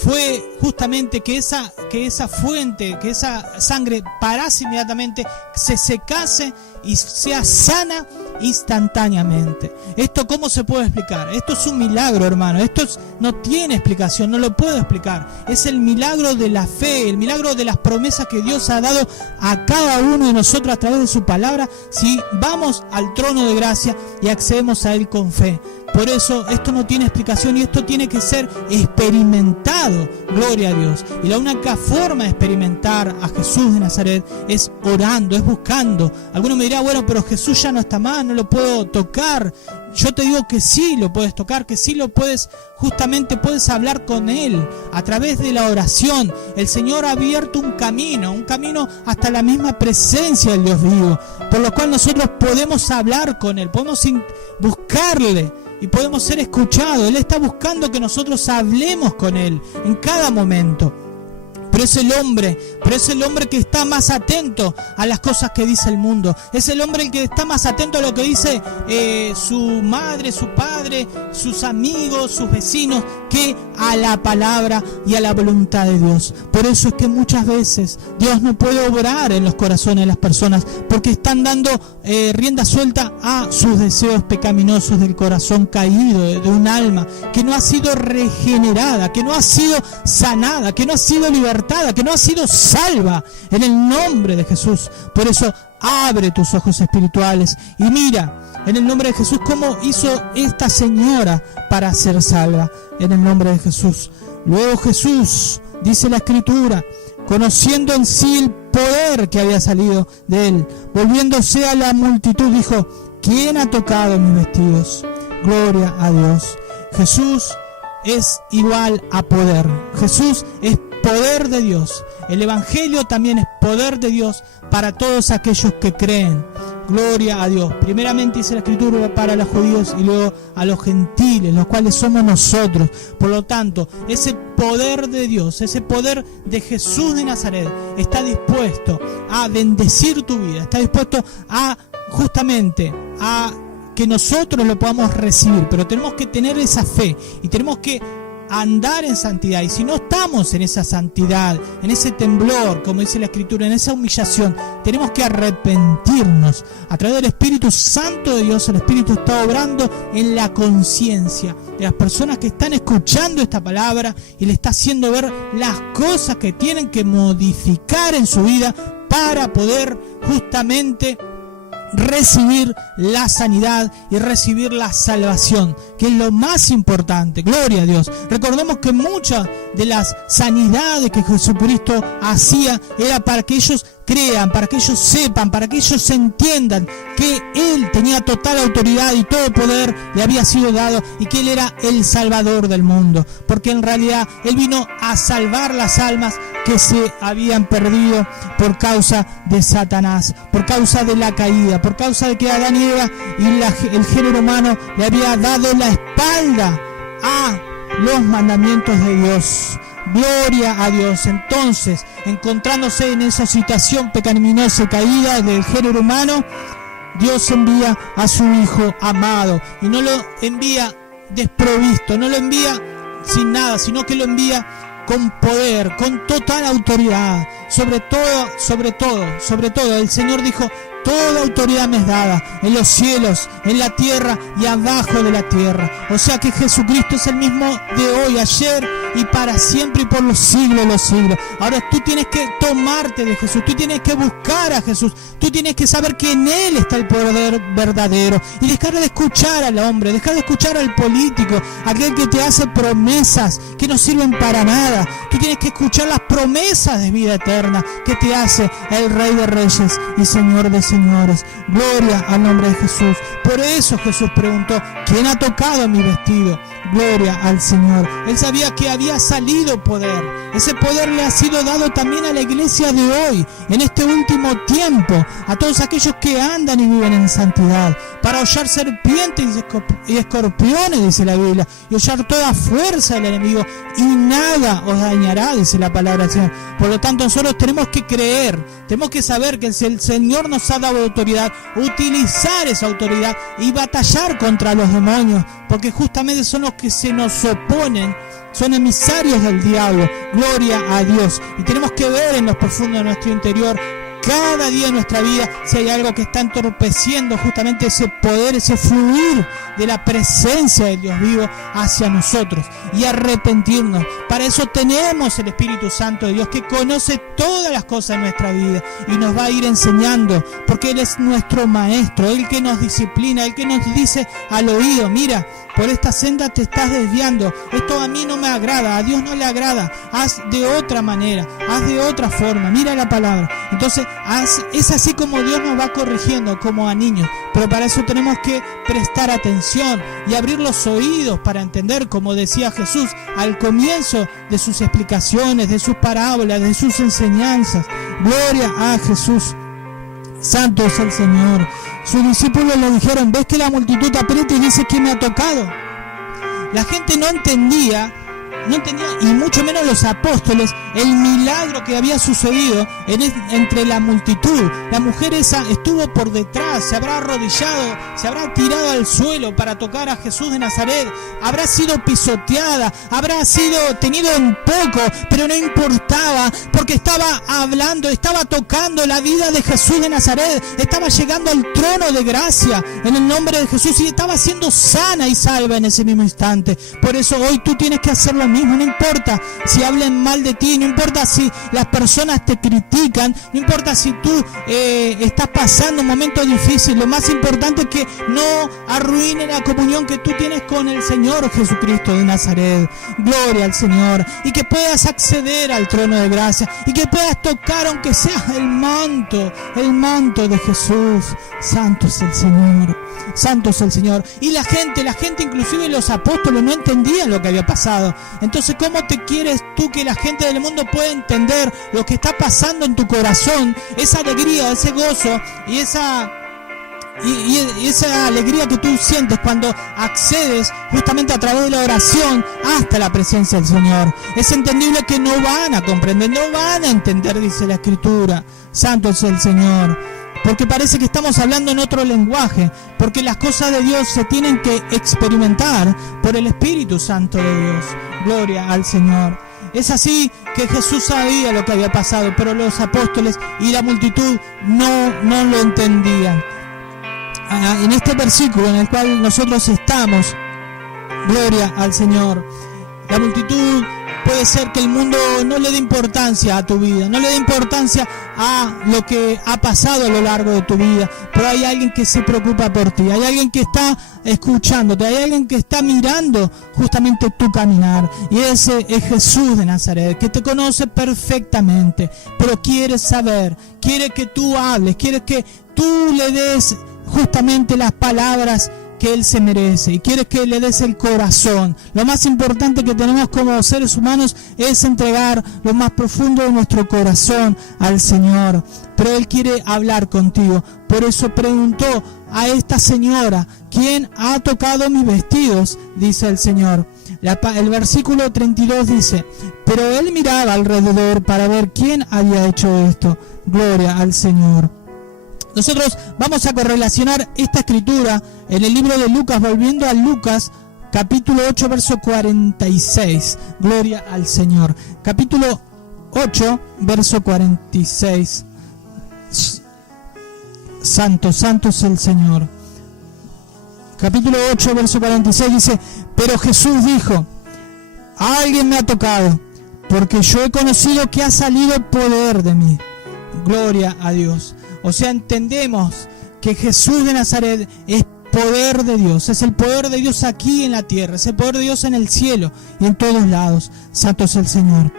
fue justamente que esa fuente, que esa sangre parase inmediatamente, se secase y sea sana instantáneamente. ¿Esto cómo se puede explicar? Esto es un milagro, hermano. Esto no tiene explicación, no lo puedo explicar. Es el milagro de la fe, el milagro de las promesas que Dios ha dado a cada uno de nosotros a través de su palabra, si vamos al trono de gracia y accedemos a Él con fe. Por eso esto no tiene explicación y esto tiene que ser experimentado. Gloria a Dios. Y la única forma de experimentar a Jesús de Nazaret es orando, es buscando. Alguno me dirá, bueno, pero Jesús ya no está más, no lo puedo tocar. Yo te digo que sí lo puedes tocar, que sí lo puedes, justamente puedes hablar con Él a través de la oración. El Señor ha abierto un camino hasta la misma presencia del Dios vivo, por lo cual nosotros podemos hablar con Él, podemos buscarle y podemos ser escuchados. Él está buscando que nosotros hablemos con Él en cada momento. Pero es el hombre que está más atento a las cosas que dice el mundo. Es el hombre el que está más atento a lo que dice su madre, su padre, sus amigos, sus vecinos, que a la palabra y a la voluntad de Dios. Por eso es que muchas veces Dios no puede obrar en los corazones de las personas, porque están dando rienda suelta a sus deseos pecaminosos del corazón caído, de un alma que no ha sido regenerada, que no ha sido sanada, que no ha sido libertada, que no ha sido salva en el nombre de Jesús. Por eso abre tus ojos espirituales y mira en el nombre de Jesús cómo hizo esta señora para ser salva, en el nombre de Jesús. Luego Jesús, dice la Escritura, conociendo en sí el poder que había salido de él, volviéndose a la multitud, dijo: ¿quién ha tocado mis vestidos? Gloria a Dios. Jesús es igual a poder. Jesús es poder de Dios. El Evangelio también es poder de Dios para todos aquellos que creen. Gloria a Dios. Primeramente dice la Escritura para los judíos y luego a los gentiles, los cuales somos nosotros. Por lo tanto, ese poder de Dios, ese poder de Jesús de Nazaret está dispuesto a bendecir tu vida, está dispuesto a justamente a que nosotros lo podamos recibir, pero tenemos que tener esa fe y tenemos que andar en santidad. Y si no estamos en esa santidad, en ese temblor, como dice la Escritura, en esa humillación, tenemos que arrepentirnos. A través del Espíritu Santo de Dios, el Espíritu está obrando en la conciencia de las personas que están escuchando esta palabra y le está haciendo ver las cosas que tienen que modificar en su vida para poder justamente recibir la sanidad y recibir la salvación, que es lo más importante. Gloria a Dios. Recordemos que muchas de las sanidades que Jesucristo hacía era para que ellos crean, para que ellos sepan, para que ellos entiendan que Él tenía total autoridad y todo poder le había sido dado y que Él era el Salvador del mundo, porque en realidad Él vino a salvar las almas que se habían perdido por causa de Satanás, por causa de la caída, por causa de que Adán y Eva y el género humano le había dado la espalda a los mandamientos de Dios. Gloria a Dios. Entonces, encontrándose en esa situación pecaminosa y caída del género humano, Dios envía a su Hijo amado y no lo envía desprovisto, no lo envía sin nada, sino que lo envía con poder, con total autoridad. Sobre todo, el Señor dijo: toda autoridad me es dada en los cielos, en la tierra y abajo de la tierra. O sea que Jesucristo es el mismo de hoy, ayer y para siempre y por los siglos de los siglos. Ahora tú tienes que tomarte de Jesús, tú tienes que buscar a Jesús, tú tienes que saber que en Él está el poder verdadero y dejar de escuchar al hombre, dejar de escuchar al político, aquel que te hace promesas que no sirven para nada. Tú tienes que escuchar las promesas de vida eterna que te hace el Rey de Reyes y Señor de Señores. Gloria al nombre de Jesús. Por eso Jesús preguntó: ¿quién ha tocado mi vestido? Gloria al Señor. Él sabía que había salido poder. Ese poder le ha sido dado también a la iglesia de hoy, en este último tiempo, a todos aquellos que andan y viven en santidad, para hollar serpientes y escorpiones, dice la Biblia, y hollar toda fuerza del enemigo, y nada os dañará, dice la palabra del Señor. Por lo tanto, nosotros tenemos que creer, tenemos que saber que si el Señor nos ha dado autoridad, utilizar esa autoridad y batallar contra los demonios, porque justamente son los que se nos oponen, son emisarios del diablo. Gloria a Dios. Y tenemos que ver en lo profundo de nuestro interior, cada día de nuestra vida, si hay algo que está entorpeciendo justamente ese poder, ese fluir de la presencia del Dios vivo hacia nosotros, y arrepentirnos. Para eso tenemos el Espíritu Santo de Dios, que conoce todas las cosas de nuestra vida y nos va a ir enseñando, porque Él es nuestro maestro, Él que nos disciplina, Él que nos dice al oído: mira, por esta senda te estás desviando, esto a mí no me agrada, a Dios no le agrada, haz de otra manera, haz de otra forma, mira la palabra. Entonces es así como Dios nos va corrigiendo como a niños, pero para eso tenemos que prestar atención y abrir los oídos para entender, como decía Jesús al comienzo de sus explicaciones, de sus parábolas, de sus enseñanzas. Gloria a Jesús. Santo es el Señor. Sus discípulos le dijeron: ¿ves que la multitud aprieta y dice que me ha tocado? La gente no entendía, y mucho menos los apóstoles, el milagro que había sucedido entre la multitud. La mujer esa estuvo por detrás, se habrá arrodillado, se habrá tirado al suelo para tocar a Jesús de Nazaret, habrá sido pisoteada, habrá sido tenido en poco, pero no importaba, porque estaba hablando, estaba tocando la vida de Jesús de Nazaret, estaba llegando al trono de gracia en el nombre de Jesús y estaba siendo sana y salva en ese mismo instante. Por eso hoy tú tienes que hacer lo mismo. mismo, no importa si hablan mal de ti, no importa si las personas te critican, no importa si tú estás pasando un momento difícil, lo más importante es que no arruine la comunión que tú tienes con el Señor Jesucristo de Nazaret. Gloria al Señor, y que puedas acceder al trono de gracia, y que puedas tocar aunque sea el manto de Jesús. Santo es el Señor, santo es el Señor. Y la gente, inclusive los apóstoles no entendían lo que había pasado. Entonces, ¿cómo te quieres tú que la gente del mundo pueda entender lo que está pasando en tu corazón? Esa alegría, ese gozo y esa alegría que tú sientes cuando accedes justamente a través de la oración hasta la presencia del Señor. Es entendible que no van a comprender, no van a entender, dice la Escritura. Santo es el Señor. Porque parece que estamos hablando en otro lenguaje, porque las cosas de Dios se tienen que experimentar por el Espíritu Santo de Dios. Gloria al Señor. Es así que Jesús sabía lo que había pasado, pero los apóstoles y la multitud no lo entendían. En este versículo en el cual nosotros estamos, gloria al Señor, la multitud puede ser que el mundo no le dé importancia a tu vida, no le dé importancia a lo que ha pasado a lo largo de tu vida, pero hay alguien que se preocupa por ti, hay alguien que está escuchándote, hay alguien que está mirando justamente tu caminar, y ese es Jesús de Nazaret, que te conoce perfectamente, pero quiere saber, quiere que tú hables, quiere que tú le des justamente las palabras que Él se merece, y quiere que le des el corazón. Lo más importante que tenemos como seres humanos es entregar lo más profundo de nuestro corazón al Señor, pero Él quiere hablar contigo. Por eso preguntó a esta señora: ¿quién ha tocado mis vestidos?, dice el Señor. El versículo 32 dice: pero Él miraba alrededor para ver quién había hecho esto. Gloria al Señor. Nosotros vamos a correlacionar esta escritura en el libro de Lucas, volviendo a Lucas, capítulo 8, verso 46. Gloria al Señor. Capítulo 8, verso 46. Santo, santo es el Señor. Capítulo 8, verso 46 dice: pero Jesús dijo: alguien me ha tocado, porque yo he conocido que ha salido poder de mí. Gloria a Dios. O sea, entendemos que Jesús de Nazaret es poder de Dios, es el poder de Dios aquí en la tierra, es el poder de Dios en el cielo y en todos lados. Santo es el Señor.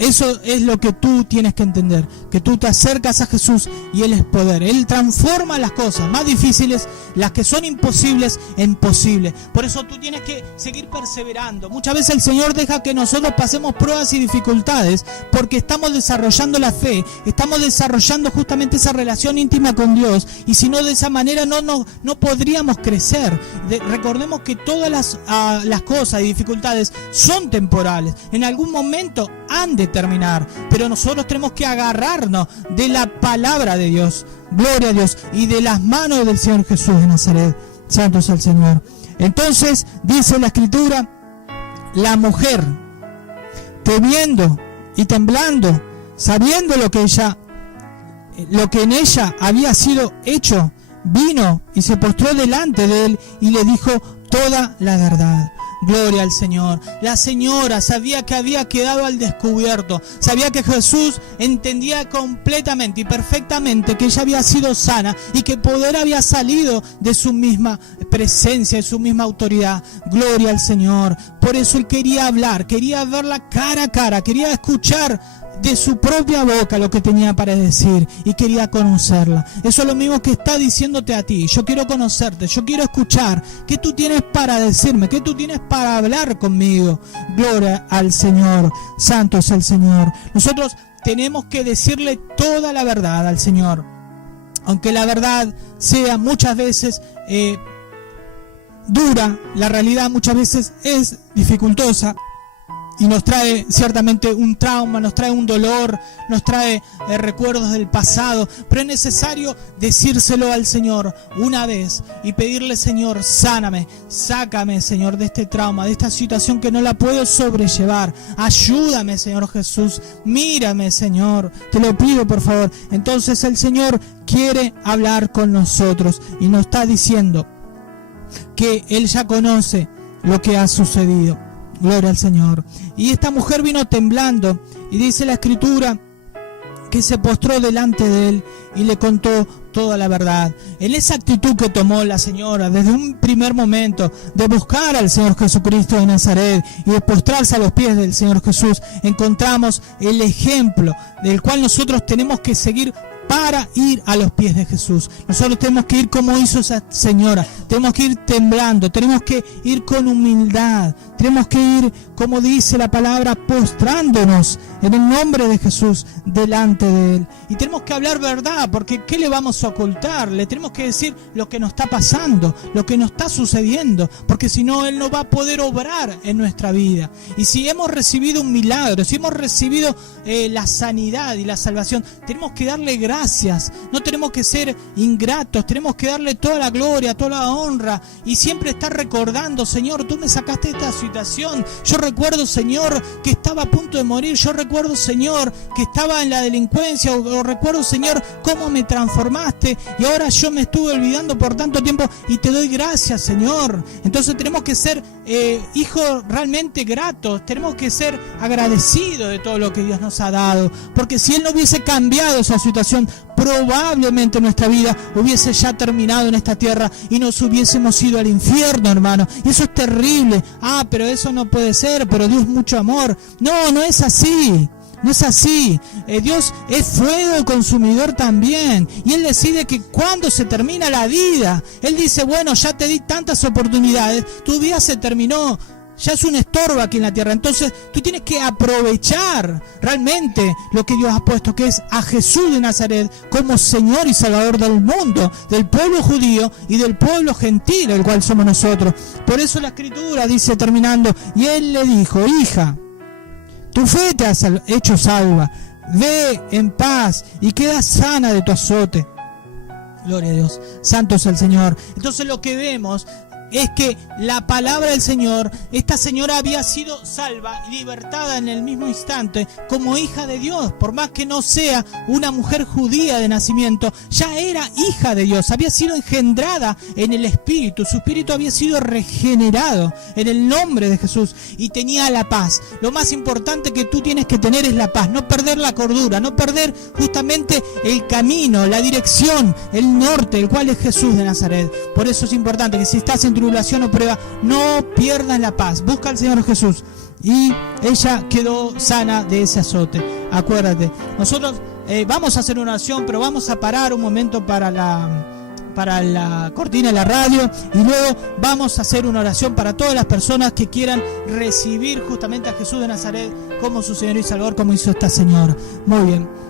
Eso es lo que tú tienes que entender, que tú te acercas a Jesús y Él es poder. Él transforma las cosas más difíciles, las que son imposibles, en posibles. Por eso tú tienes que seguir perseverando. Muchas veces el Señor deja que nosotros pasemos pruebas y dificultades porque estamos desarrollando la fe, estamos desarrollando justamente esa relación íntima con Dios, y si no, de esa manera no podríamos crecer. Recordemos que todas las cosas y dificultades son temporales, en algún momento han de terminar, pero nosotros tenemos que agarrarnos de la palabra de Dios, gloria a Dios, y de las manos del Señor Jesús de Nazaret. Santo es el Señor. Entonces dice la Escritura: la mujer, temiendo y temblando, sabiendo lo que en ella había sido hecho, vino y se postró delante de él y le dijo toda la verdad. Gloria al Señor. La señora sabía que había quedado al descubierto, sabía que Jesús entendía completamente y perfectamente que ella había sido sana y que poder había salido de su misma presencia, de su misma autoridad. Gloria al Señor. Por eso él quería hablar, quería verla cara a cara, quería escuchar de su propia boca lo que tenía para decir, y quería conocerla. Eso es lo mismo que está diciéndote a ti. Yo quiero conocerte, yo quiero escuchar qué tú tienes para decirme, qué tú tienes para hablar conmigo. Gloria al Señor. Santo es el Señor. Nosotros tenemos que decirle toda la verdad al Señor, aunque la verdad sea muchas veces dura, la realidad muchas veces es dificultosa y nos trae ciertamente un trauma, nos trae un dolor, nos trae recuerdos del pasado, pero es necesario decírselo al Señor una vez y pedirle: Señor, sáname, sácame, Señor, de este trauma, de esta situación que no la puedo sobrellevar. Ayúdame, Señor Jesús, mírame, Señor, te lo pido, por favor. Entonces el Señor quiere hablar con nosotros y nos está diciendo que Él ya conoce lo que ha sucedido. Gloria al Señor. Y esta mujer vino temblando, y dice la Escritura que se postró delante de él y le contó toda la verdad. En esa actitud que tomó la señora desde un primer momento de buscar al Señor Jesucristo de Nazaret y de postrarse a los pies del Señor Jesús, encontramos el ejemplo del cual nosotros tenemos que seguir para ir a los pies de Jesús. Nosotros tenemos que ir como hizo esa señora, tenemos que ir temblando, tenemos que ir con humildad, tenemos que ir, como dice la palabra, postrándonos en el nombre de Jesús delante de Él. Y tenemos que hablar verdad, porque ¿qué le vamos a ocultar? Le tenemos que decir lo que nos está pasando, lo que nos está sucediendo, porque si no, Él no va a poder obrar en nuestra vida. Y si hemos recibido un milagro, si hemos recibido la sanidad y la salvación, tenemos que darle gracias, no tenemos que ser ingratos, tenemos que darle toda la gloria, toda la honra y siempre estar recordando: Señor, tú me sacaste de esta situación, yo recuerdo, Señor, que estaba a punto de morir, yo recuerdo, Señor, que estaba en la delincuencia, o recuerdo, Señor, cómo me transformaste y ahora yo me estuve olvidando por tanto tiempo y te doy gracias, Señor. Entonces tenemos que ser hijos realmente gratos, tenemos que ser agradecidos de todo lo que Dios nos ha dado, porque si Él no hubiese cambiado esa situación, probablemente nuestra vida hubiese ya terminado en esta tierra y nos hubiésemos ido al infierno, hermano. Y eso es terrible. Pero eso no puede ser, pero Dios es mucho amor. No, no es así. No es así. Dios es fuego consumidor también. Y Él decide que cuando se termina la vida, Él dice: bueno, ya te di tantas oportunidades, tu vida se terminó. Ya es un estorbo aquí en la tierra. Entonces tú tienes que aprovechar realmente lo que Dios ha puesto, que es a Jesús de Nazaret como Señor y Salvador del mundo, del pueblo judío y del pueblo gentil, el cual somos nosotros. Por eso la Escritura dice, terminando: y Él le dijo: hija, tu fe te ha hecho salva, ve en paz y queda sana de tu azote. Gloria a Dios, santo es el Señor. Entonces lo que vemos es que la palabra del Señor, esta señora había sido salva y libertada en el mismo instante como hija de Dios. Por más que no sea una mujer judía de nacimiento, ya era hija de Dios, había sido engendrada en el Espíritu, su espíritu había sido regenerado en el nombre de Jesús y tenía la paz. Lo más importante que tú tienes que tener es la paz, no perder la cordura, no perder justamente el camino, la dirección, el norte, el cual es Jesús de Nazaret. Por eso es importante que si estás en tribulación o prueba, no pierdas la paz, busca al Señor Jesús. Y ella quedó sana de ese azote. Acuérdate, nosotros vamos a hacer una oración, pero vamos a parar un momento para la cortina de la radio y luego vamos a hacer una oración para todas las personas que quieran recibir justamente a Jesús de Nazaret como su Señor y Salvador, como hizo esta señora. Muy bien.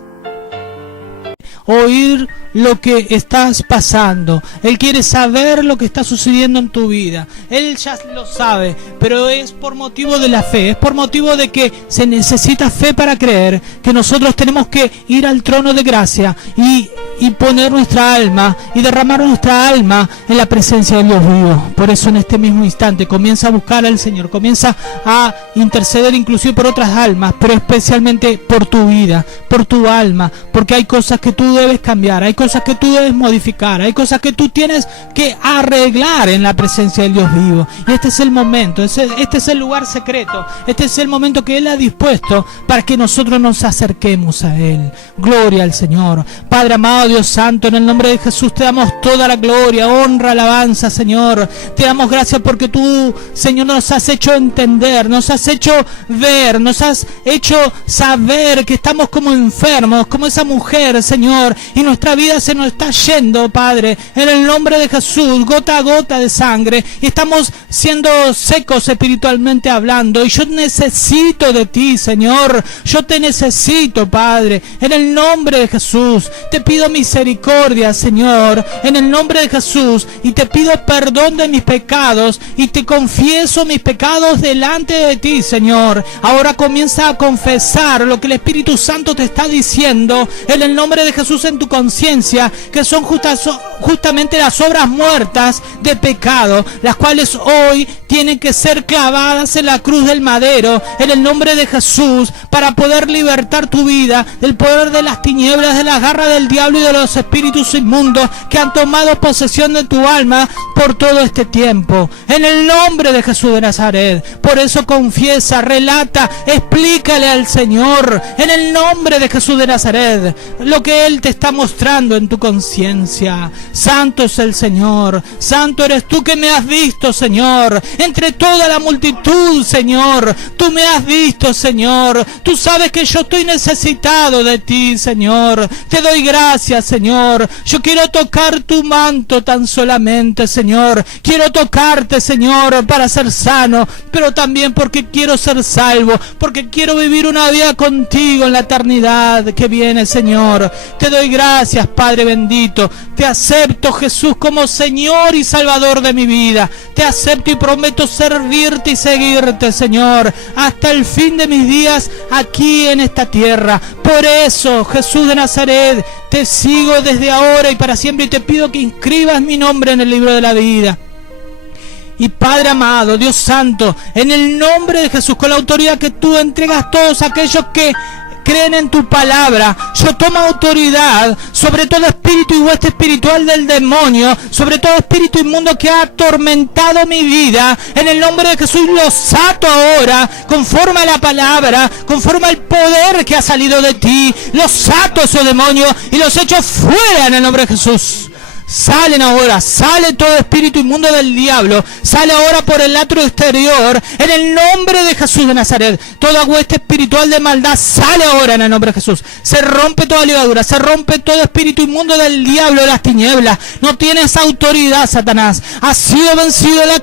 Oír lo que estás pasando. Él quiere saber lo que está sucediendo en tu vida. Él ya lo sabe, pero es por motivo de la fe, es por motivo de que se necesita fe para creer, que nosotros tenemos que ir al trono de gracia y poner nuestra alma y derramar nuestra alma en la presencia del Dios vivo. Por eso en este mismo instante comienza a buscar al Señor, comienza a interceder inclusive por otras almas, pero especialmente por tu vida, por tu alma, porque hay cosas que tú debes cambiar, hay cosas que tú debes modificar, hay cosas que tú tienes que arreglar en la presencia del Dios vivo. Y este es el momento, este es el lugar secreto, este es el momento que Él ha dispuesto para que nosotros nos acerquemos a Él. Gloria al Señor. Padre amado, Dios santo, en el nombre de Jesús te damos toda la gloria, honra, alabanza, Señor. Te damos gracias porque tú, Señor, nos has hecho entender, nos has hecho ver, nos has hecho saber que estamos como enfermos, como esa mujer, Señor, y nuestra vida se nos está yendo, Padre, en el nombre de Jesús, gota a gota de sangre, y estamos siendo secos espiritualmente hablando, y yo necesito de ti, Señor, yo te necesito, Padre, en el nombre de Jesús. Te pido misericordia, Señor, en el nombre de Jesús, y te pido perdón de mis pecados, y te confieso mis pecados delante de ti, Señor. Ahora comienza a confesar lo que el Espíritu Santo te está diciendo, en el nombre de Jesús, en tu conciencia, que son justamente las obras muertas de pecado, las cuales hoy tienen que ser clavadas en la cruz del madero, en el nombre de Jesús, para poder libertar tu vida del poder de las tinieblas, de las garras del diablo y de los espíritus inmundos que han tomado posesión de tu alma por todo este tiempo. En el nombre de Jesús de Nazaret. Por eso confiesa, relata, explícale al Señor, en el nombre de Jesús de Nazaret, lo que Él te está mostrando en tu conciencia. Santo es el Señor, santo eres tú que me has visto, Señor, entre toda la multitud, Señor. Tú me has visto, Señor. Tú sabes que yo estoy necesitado de ti, Señor. Te doy gracias, Señor. Yo quiero tocar tu manto tan solamente, Señor. Quiero tocarte, Señor, para ser sano, pero también porque quiero ser salvo, porque quiero vivir una vida contigo en la eternidad que viene, Señor. Te doy gracias, Padre bendito. Te acepto, Jesús, como Señor y Salvador de mi vida. Te acepto y prometo servirte y seguirte, Señor, hasta el fin de mis días aquí en esta tierra. Por eso, Jesús de Nazaret, te sigo desde ahora y para siempre, y te pido que inscribas mi nombre en el libro de la vida. Y Padre amado, Dios santo, en el nombre de Jesús, con la autoridad que tú entregas a todos aquellos que creen en tu palabra, yo tomo autoridad sobre todo espíritu y hueste espiritual del demonio, sobre todo espíritu inmundo que ha atormentado mi vida. En el nombre de Jesús los ato ahora, conforme a la palabra, conforme al poder que ha salido de ti. Los ato a esos demonios y los echo fuera en el nombre de Jesús. Salen ahora, sale todo espíritu inmundo del diablo, sale ahora por el atrio exterior, en el nombre de Jesús de Nazaret. Toda hueste espiritual de maldad sale ahora en el nombre de Jesús. Se rompe toda ligadura, se rompe todo espíritu inmundo del diablo de las tinieblas. No tienes autoridad, Satanás. Has sido vencido en la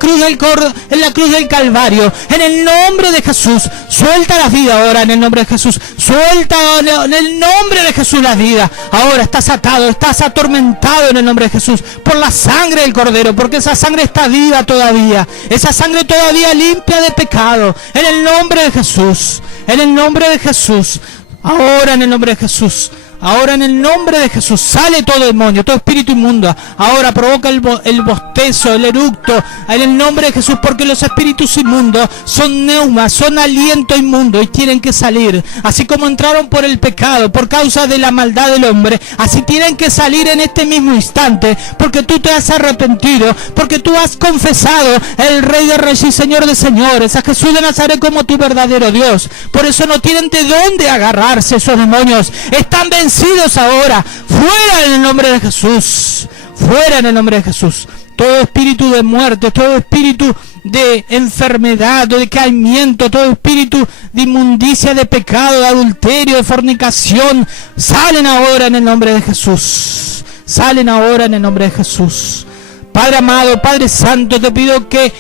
cruz del Calvario. En el nombre de Jesús, suelta las vidas ahora en el nombre de Jesús. Suelta en el nombre de Jesús las vidas. Ahora estás atado, estás atormentado en el nombre de Jesús, por la sangre del Cordero, porque esa sangre está viva todavía, esa sangre todavía limpia de pecado, en el nombre de Jesús, en el nombre de Jesús, ahora en el nombre de Jesús. Ahora en el nombre de Jesús sale todo demonio, todo espíritu inmundo. Ahora provoca el bostezo, el eructo, en el nombre de Jesús, porque los espíritus inmundos son neumas, son aliento inmundo y tienen que salir. Así como entraron por el pecado, por causa de la maldad del hombre, así tienen que salir en este mismo instante, porque tú te has arrepentido, porque tú has confesado el Rey de Reyes y Señor de Señores, a Jesús de Nazaret como tu verdadero Dios. Por eso no tienen de dónde agarrarse esos demonios. Están vencidos ahora, fuera en el nombre de Jesús, fuera en el nombre de Jesús. Todo espíritu de muerte, todo espíritu de enfermedad, de decaimiento, todo espíritu de inmundicia, de pecado, de adulterio, de fornicación, salen ahora en el nombre de Jesús, salen ahora en el nombre de Jesús. Padre amado, Padre santo, te pido que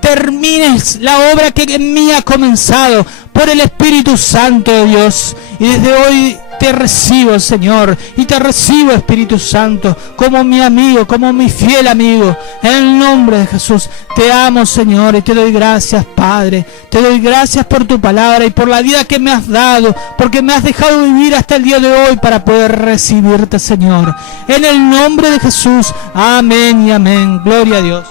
termines la obra que en mí ha comenzado por el Espíritu Santo de Dios, y desde hoy te recibo, Señor, y te recibo, Espíritu Santo, como mi amigo, como mi fiel amigo, en el nombre de Jesús. Te amo, Señor, y te doy gracias, Padre. Te doy gracias por tu palabra y por la vida que me has dado, porque me has dejado vivir hasta el día de hoy para poder recibirte, Señor. En el nombre de Jesús, amén y amén. Gloria a Dios.